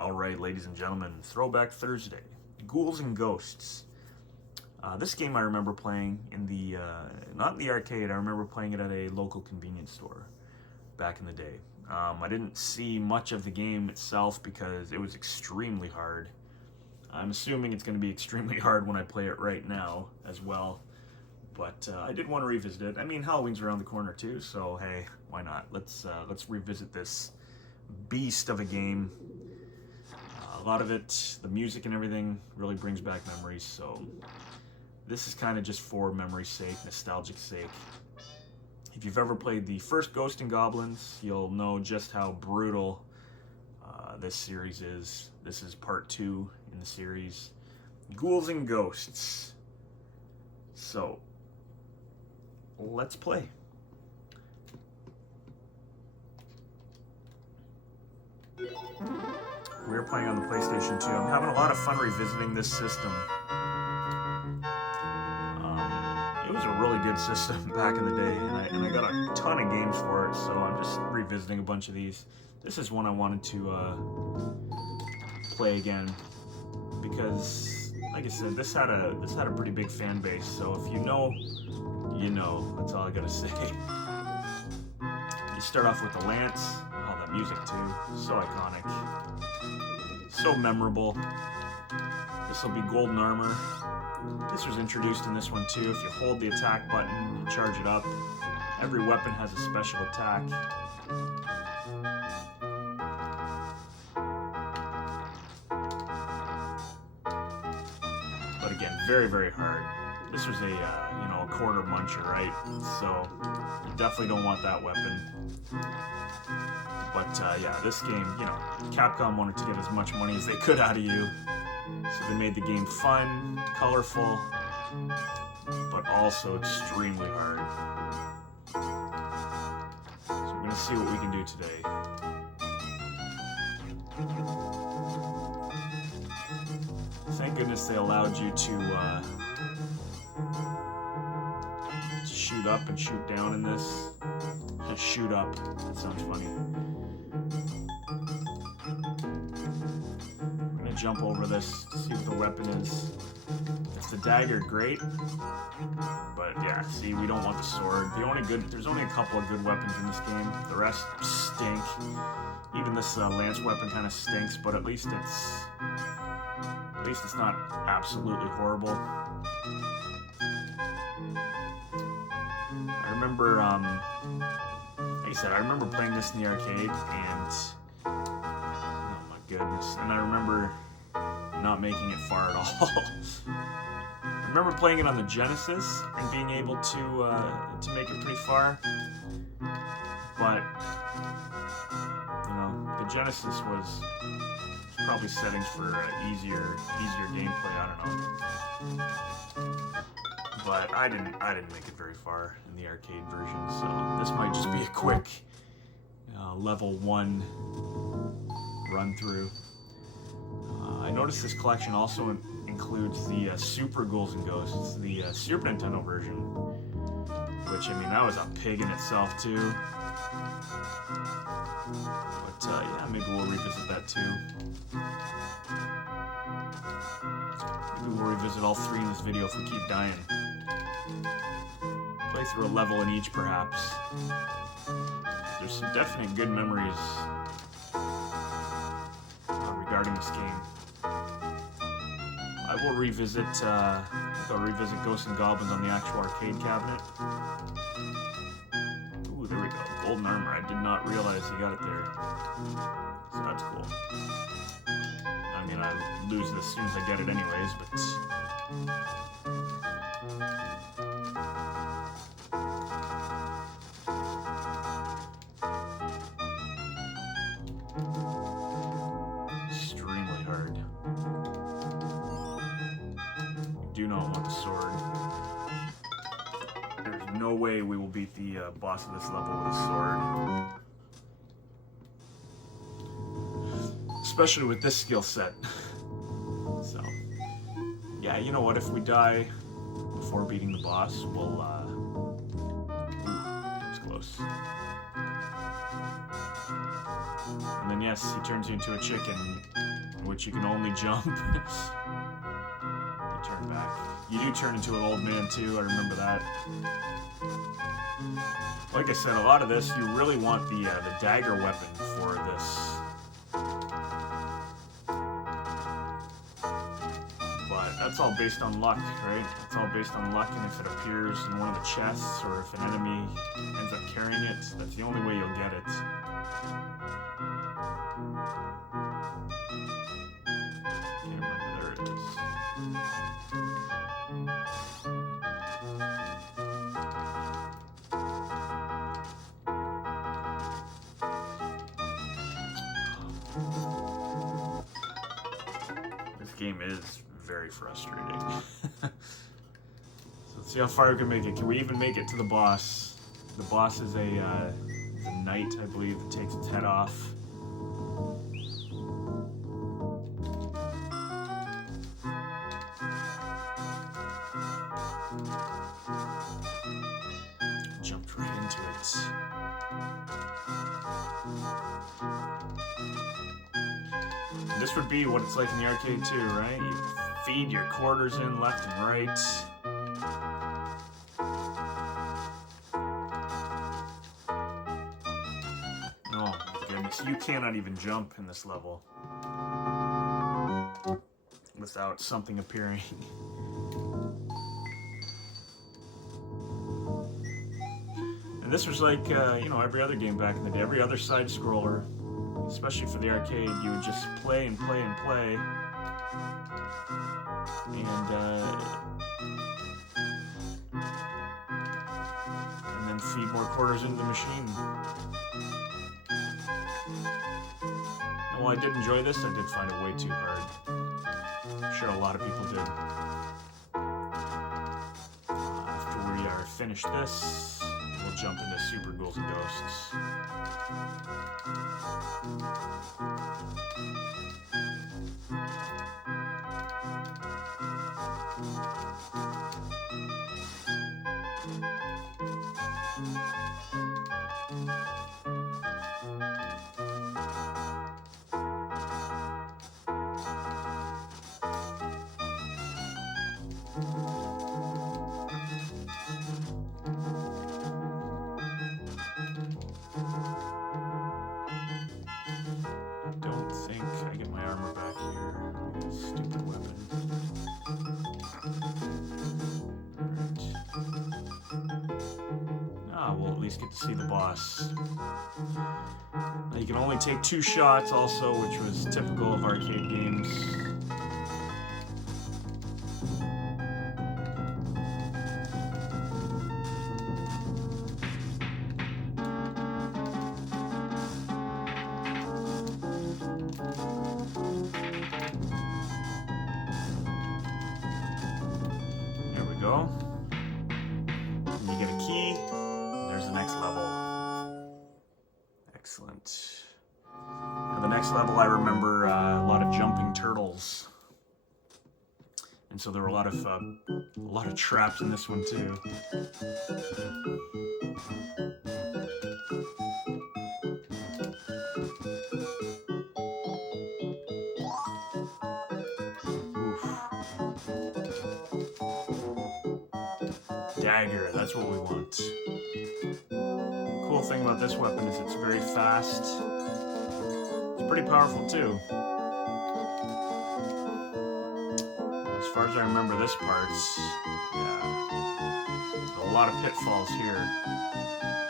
Alright, ladies and gentlemen, Throwback Thursday, Ghouls and Ghosts. This game I remember playing in the, not in the arcade, I remember playing it at a local convenience store back in the day. I didn't see much of the game itself because it was extremely hard. I'm assuming it's going to be extremely hard when I play it right now as well. But I did want to revisit it. I mean, Halloween's around the corner too, so hey, why not? Let's revisit this beast of a game. A lot of it, the music and everything, really brings back memories, so this is kind of just for memory's sake, nostalgic sake. If you've ever played the first Ghosts and Goblins, you'll know just how brutal this series is. This is part 2 in the series, Ghouls and Ghosts. So, let's play. We're playing on the PlayStation 2. I'm having a lot of fun revisiting this system. It was a really good system back in the day, and I got a ton of games for it, so I'm just revisiting a bunch of these. This is one I wanted to play again because, like I said, this had a pretty big fan base. So if you know, you know. That's all I gotta say. You start off with the lance. Oh, that music too, so iconic. So memorable. This will be golden armor. This was introduced in this one too. If you hold the attack button, you charge it up. Every weapon has a special attack. But again, very, very hard. This was a quarter muncher, right? So you definitely don't want that weapon. But yeah, this game, Capcom wanted to get as much money as they could out of you. So they made the game fun, colorful, but also extremely hard. So we're going to see what we can do today. Thank goodness they allowed you to shoot up and shoot down in this. Shoot up, that sounds funny. Jump over this to see what the weapon is. If it's the dagger, great. But yeah, see, we don't want the sword. There's only a couple of good weapons in this game. The rest stink. Even this lance weapon kind of stinks, but at least it's not absolutely horrible. I remember, like I said, I remember playing this in the arcade, and oh my goodness, and I remember not making it far at all. I remember playing it on the Genesis and being able to make it pretty far, but the Genesis was probably settings for easier gameplay. I don't know, but I didn't make it very far in the arcade version, so this might just be a quick level 1 run through. I noticed this collection also includes the Super Ghouls and Ghosts, the Super Nintendo version, which, I mean, that was a pig in itself too. But yeah, maybe we'll revisit that too. Maybe we'll revisit all 3 in this video if we keep dying. Play through a level in each, perhaps. There's some definite good memories regarding this game. I will revisit, I'll revisit Ghosts and Goblins on the actual arcade cabinet. Ooh, there we go. Golden armor. I did not realize you got it there. So that's cool. I mean, I lose this as soon as I get it anyways, but do not want the sword. There's no way we will beat the boss of this level with a sword. Especially with this skill set. So, yeah, you know what? If we die before beating the boss, we'll, ooh, that was close. And then yes, he turns you into a chicken, in which you can only jump. You turn back. You do turn into an old man too, I remember that. Like I said, a lot of this, you really want the dagger weapon for this. But that's all based on luck, right? It's all based on luck, and if it appears in one of the chests, or if an enemy ends up carrying it, that's the only way you'll get it. Can't remember, there it is. This game is very frustrating. So let's see how far we can make it. Can we even make it to the boss? The boss is a knight, I believe, that takes its head off. Jumped right into it. And this would be what it's like in the arcade too, right? You feed your quarters in left and right. Oh my goodness, you cannot even jump in this level without something appearing. And this was like, you know, every other game back in the day, every other side scroller, especially for the arcade, you would just play and play and play. And then feed more quarters into the machine. And while I did enjoy this, I did find it way too hard. I'm sure a lot of people did. After we are finished this, we'll jump into Super Ghouls and Ghosts. We'll at least get to see the boss. Now you can only take 2 shots also, which was typical of arcade games. There we go. And you get a key. There's the next level. Excellent. Now the next level, I remember a lot of jumping turtles, and so there were a lot of traps in this one too. Oof. Dagger, that's what we want. Cool thing about this weapon is it's very fast. It's pretty powerful too. As far as I remember this part, yeah, a lot of pitfalls here,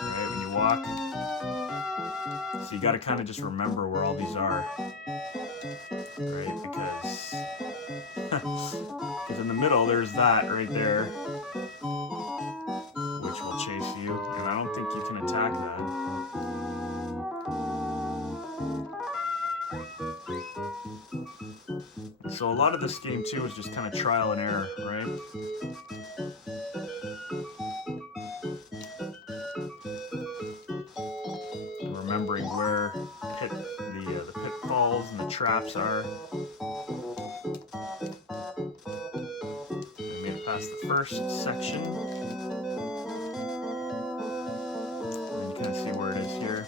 right, when you walk. So you gotta kind of just remember where all these are, right, because in the middle there's that right there, which will chase you, and I don't think you can attack that. So a lot of this game too is just kind of trial and error, right? And remembering where the pitfalls and the traps are. We made it past the first section. And you kind of see where it is here.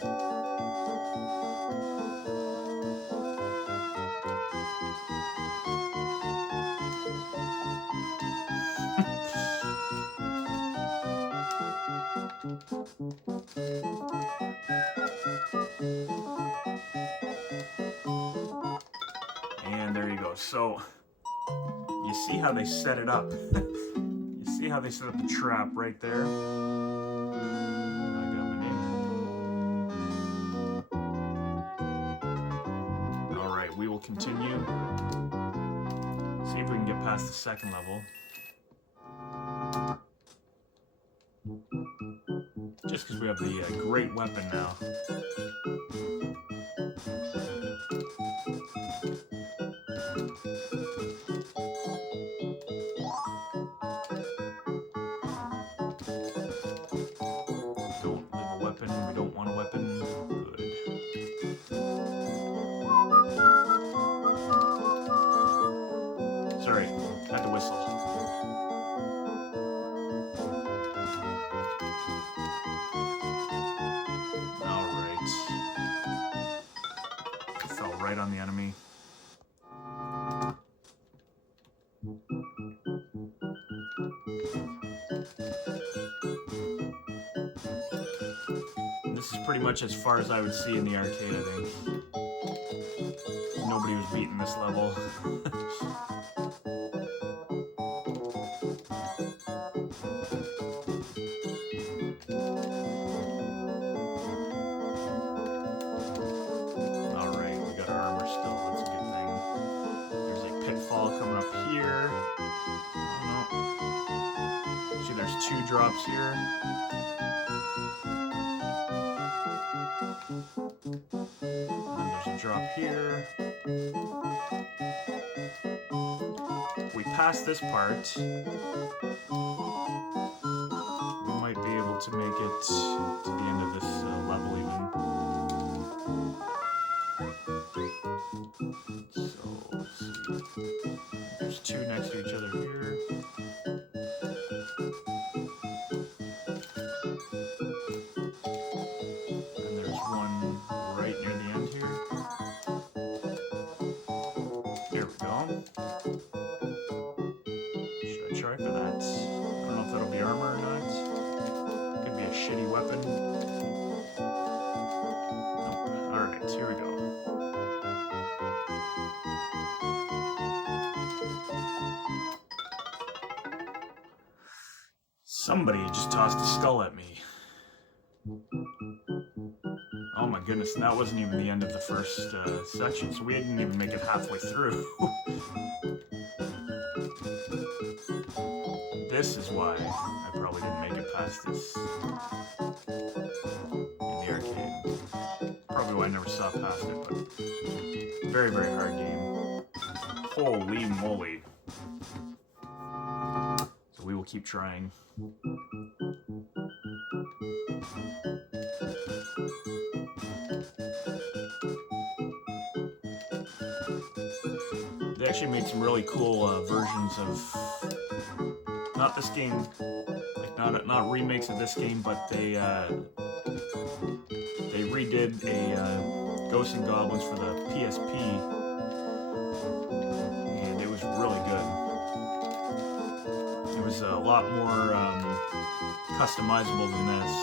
So you see how they set it up. You see how they set up the trap right there. I got my name. All right, we will continue. See if we can get past the second level. Just because we have the great weapon now. Don't leave a weapon. We don't want a weapon. Good. Sorry, had to whistle. Alright. Fell right on the enemy. This is pretty much as far as I would see in the arcade, I think. Nobody was beating this level. Alright, we got our armor still, that's a good thing. There's a pitfall coming up here. Oh, no. See, there's 2 drops here. Drop here. If we pass this part, we might be able to make it to the end of this level even. So, let's see. There's 2 next to each other here. And there's 1 right near the end here. There we go. Should I try for that? I don't know if that'll be armor or not. Could be a shitty weapon. Nope. Alright, here we go. Somebody just tossed a skull at me. Oh my goodness, and that wasn't even the end of the first section, so we didn't even make it halfway through. This is why I probably didn't make it past this in the arcade. Probably why I never saw past it, but very, very hard game. Holy moly. So we will keep trying. They actually made some really cool versions of, not this game, like not remakes of this game, but they redid a Ghosts and Goblins for the PSP, and it was really good. It was a lot more customizable than this.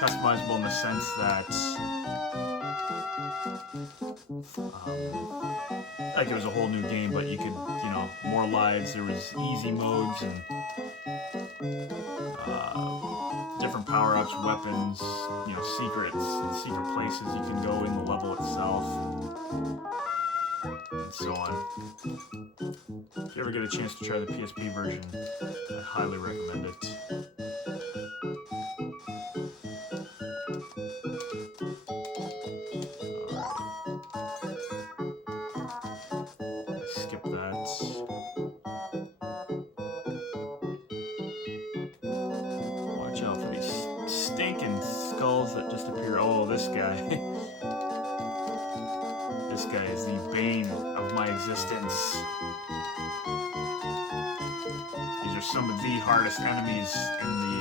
Customizable in the sense that like it was a whole new game, but you could, you know, more lives, there was easy modes and different power-ups, weapons, you know, secrets, secret places you can go in the level itself, and so on. If you ever get a chance to try the PSP version, I highly recommend it. Skip that. Watch out for these stinking skulls that just appear. Oh, this guy. This guy is the bane of my existence. These are some of the hardest enemies in the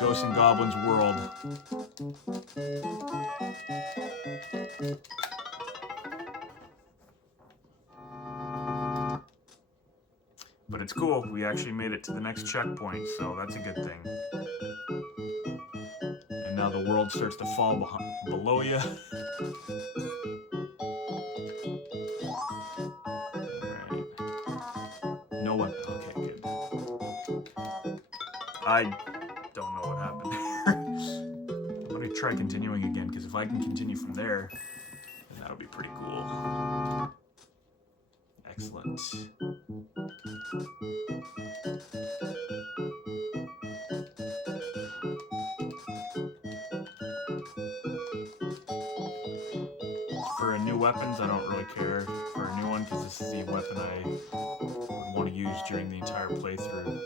Ghosts and Goblins world. But it's cool, we actually made it to the next checkpoint, so that's a good thing. And now the world starts to fall below you. I don't know what happened there. Let me try continuing again, because if I can continue from there, then that'll be pretty cool. Excellent. For a new weapons, I don't really care for a new one, because this is the weapon I would want to use during the entire playthrough.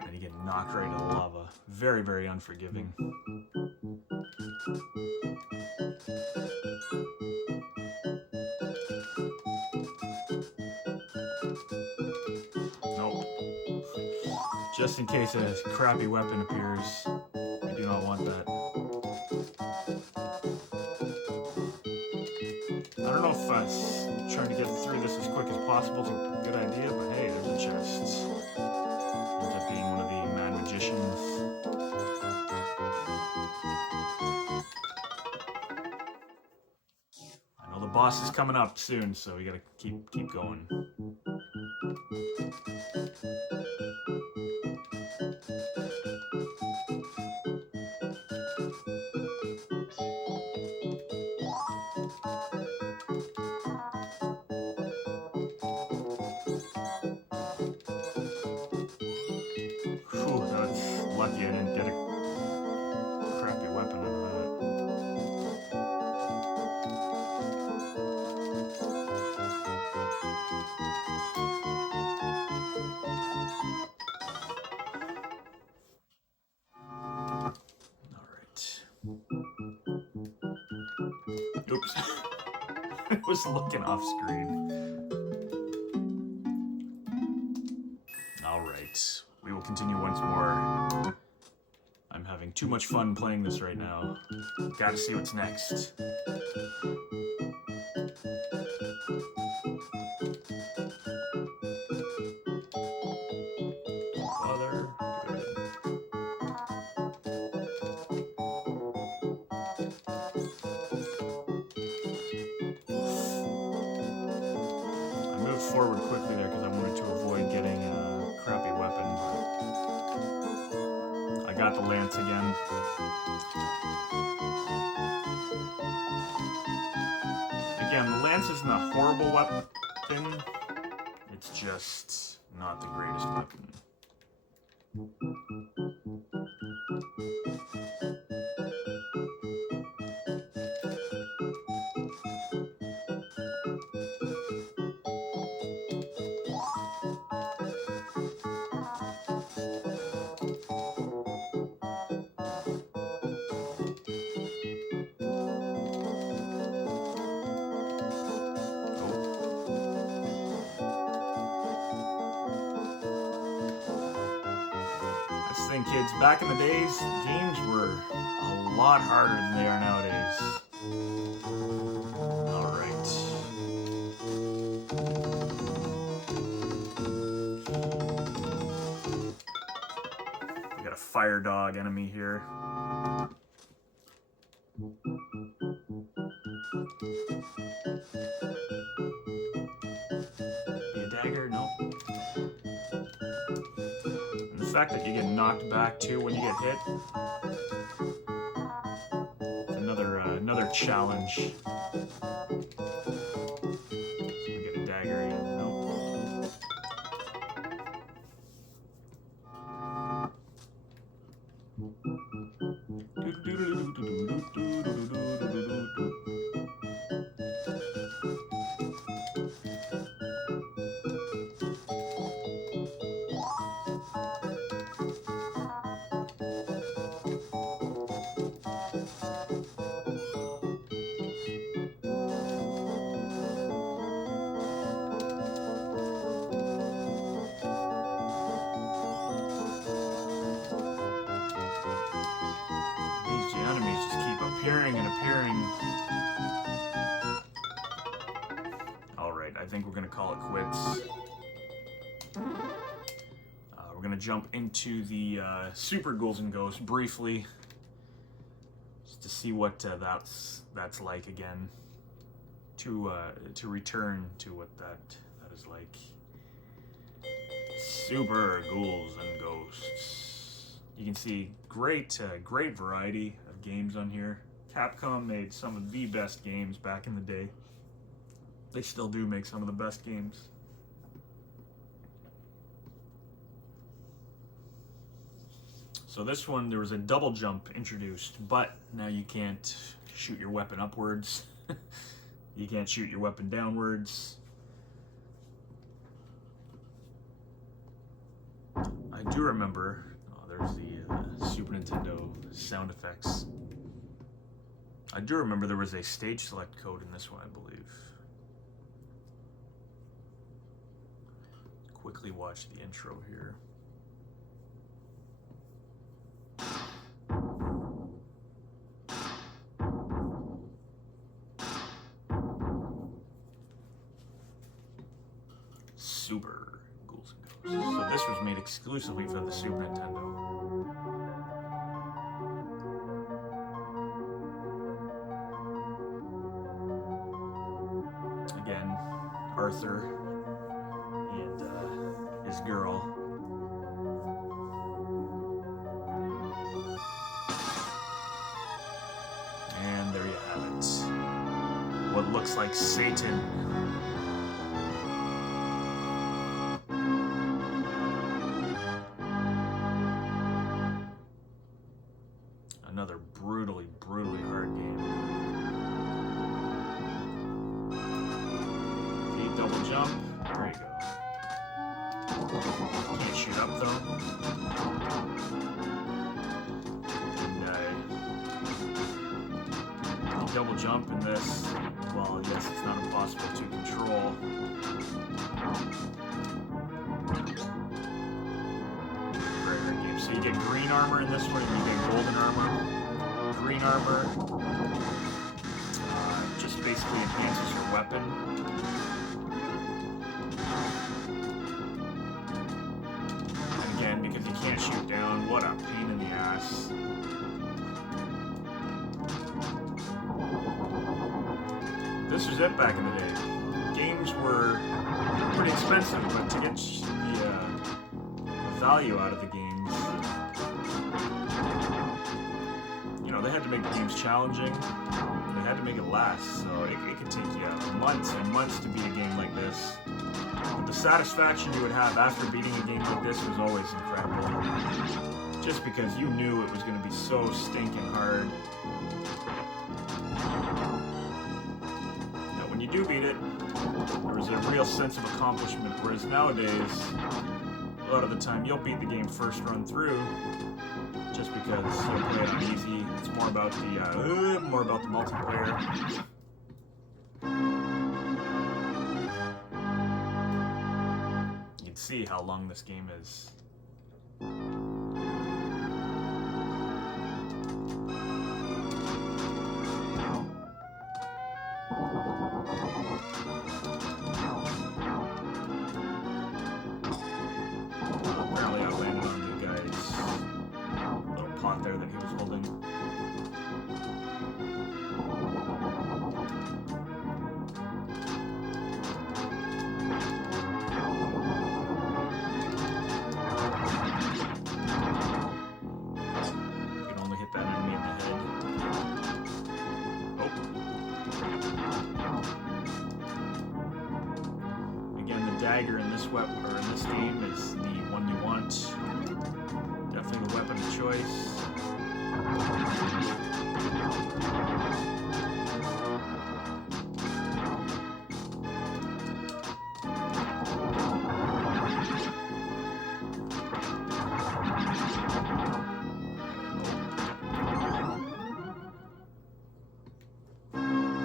And you get knocked right into the lava. Very, very unforgiving. Nope. Just in case a crappy weapon appears, we do not want that. I don't know if trying to get through this as quick as possible is a good idea, but hey, there's a chest. Ends up being one of the mad magicians. I know the boss is coming up soon, so we gotta keep going. Whew, that's lucky I didn't get a crappy weapon out of that. Alright. Oops. I was looking off screen. Alright. We will continue once more. I'm having too much fun playing this right now. Gotta see what's next. Father, good. I moved forward quickly there because I wanted to avoid getting a crappy weapon. I got the lance again. Again, the lance isn't a horrible weapon. It's just not the greatest weapon. Thing, kids, back in the days, games were a lot harder than they are nowadays. Alright. We got a fire dog enemy here. Be a dagger? Nope. The fact that you get knocked back too when you get hit, it's another challenge. We get a dagger again. Nope. We're gonna jump into the Super Ghouls and Ghosts briefly, just to see what that's like again. To return to what that is like. Super Ghouls and Ghosts. You can see great variety of games on here. Capcom made some of the best games back in the day. They still do make some of the best games. So this one, there was a double jump introduced, but now you can't shoot your weapon upwards. You can't shoot your weapon downwards. I do remember, there's the Super Nintendo sound effects. I do remember there was a stage select code in this one, I believe. Quickly watch the intro here. Super Ghouls and Ghosts. So this was made exclusively for the Super Nintendo. Again, Arthur and his girl. And there you have it. What looks like Satan. Another brutally hard game. Okay, double jump. There you go. Can't shoot up though. And double jump in this. Well, yes, it's not impossible to control. Very hard game. So you get green armor in this one, and you get golden armor. Green armor just basically enhances your weapon. And again, because you can't shoot down, what a pain in the ass. This was it back in the day. Games were pretty expensive, but to get the value out of the games, they had to make the games challenging, and they had to make it last, so it could take you months and months to beat a game like this. But the satisfaction you would have after beating a game like this was always incredible. Just because you knew it was going to be so stinking hard. Now when you do beat it, there was a real sense of accomplishment, whereas nowadays, a lot of the time you'll beat the game first run through, just because you'll play it on easy. It's more about the multiplayer. You can see how long this game is. Apparently I landed on the guy's little pot there that he was holding. You can only hit that enemy in the head. Oh. Again, the dagger in this weapon, or in this game, is the one you want. Definitely the weapon of choice.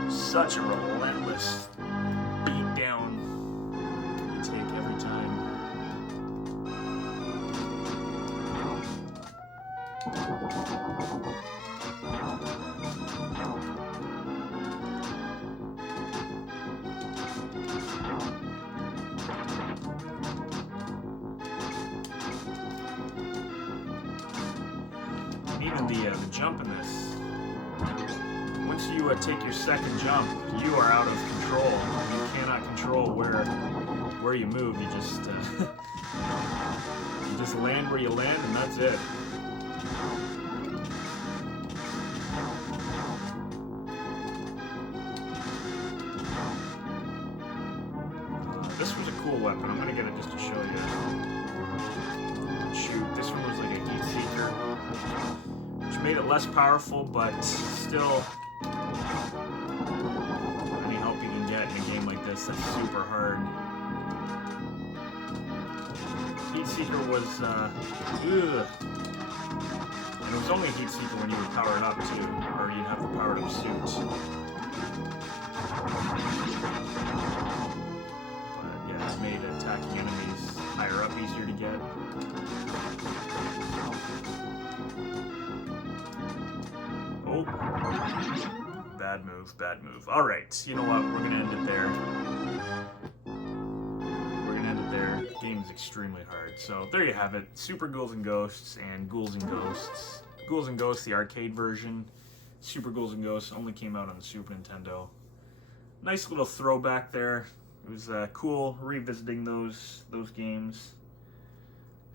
Such a relentless beat down you take every time. And even the jump in this. Once you take your second jump, you are out of control. You cannot control where you move. You just land where you land, and that's it. This was a cool weapon. I'm gonna get it just to show you. Shoot, this one was like a heat seeker, which made it less powerful, but still, any help you can get in a game like this that's super hard. Heat seeker was, ugh. And it was only a heat seeker when you would power it up too, or you'd have the powered up suit. It's made attacking enemies higher up easier to get. Oh. Bad move, bad move. Alright, you know what? We're gonna end it there. We're gonna end it there. The game is extremely hard. So there you have it. Super Ghouls and Ghosts and Ghouls and Ghosts. Ghouls and Ghosts, the arcade version. Super Ghouls and Ghosts only came out on the Super Nintendo. Nice little throwback there. It was cool revisiting those games.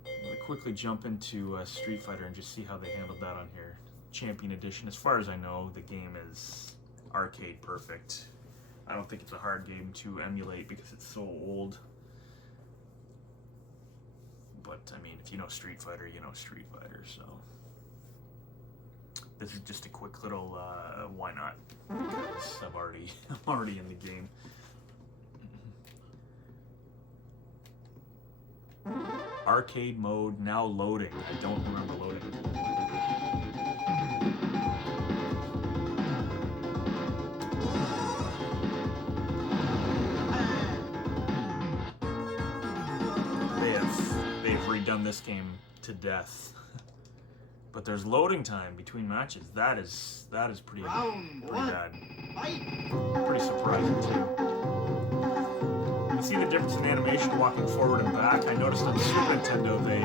I'm going to quickly jump into Street Fighter and just see how they handled that on here. Champion Edition. As far as I know, the game is arcade perfect. I don't think it's a hard game to emulate because it's so old. But, I mean, if you know Street Fighter, you know Street Fighter, so... This is just a quick little, why not? Because I'm already in the game. Arcade mode now loading. I don't remember loading. They've redone this game to death. But there's loading time between matches. That is pretty bad. Pretty surprising too. You see the difference in animation walking forward and back. I noticed on the Super Nintendo they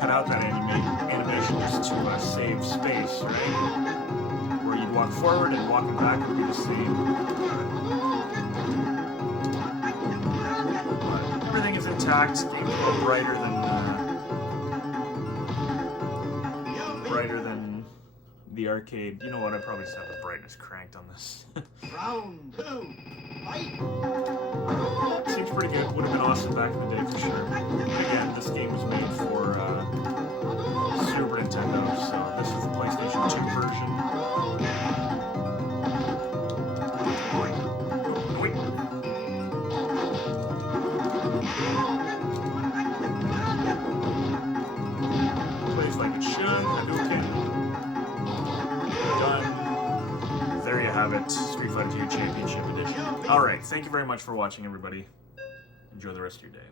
cut out that animation just to save space, right? Where you'd walk forward and walking back would be the same. But everything is intact. The game's a little brighter than the arcade. You know what? I probably just have the brightness cranked on this. Round 2, fight! Seems pretty good. Would have been awesome back in the day for sure. Again, this game was made for Super Nintendo, so this is the PlayStation 2 version. Wait. Plays like it should. Hadouken. Done. There you have it. Street Fighter 2 Championship Edition. Alright, thank you very much for watching, everybody. Enjoy the rest of your day.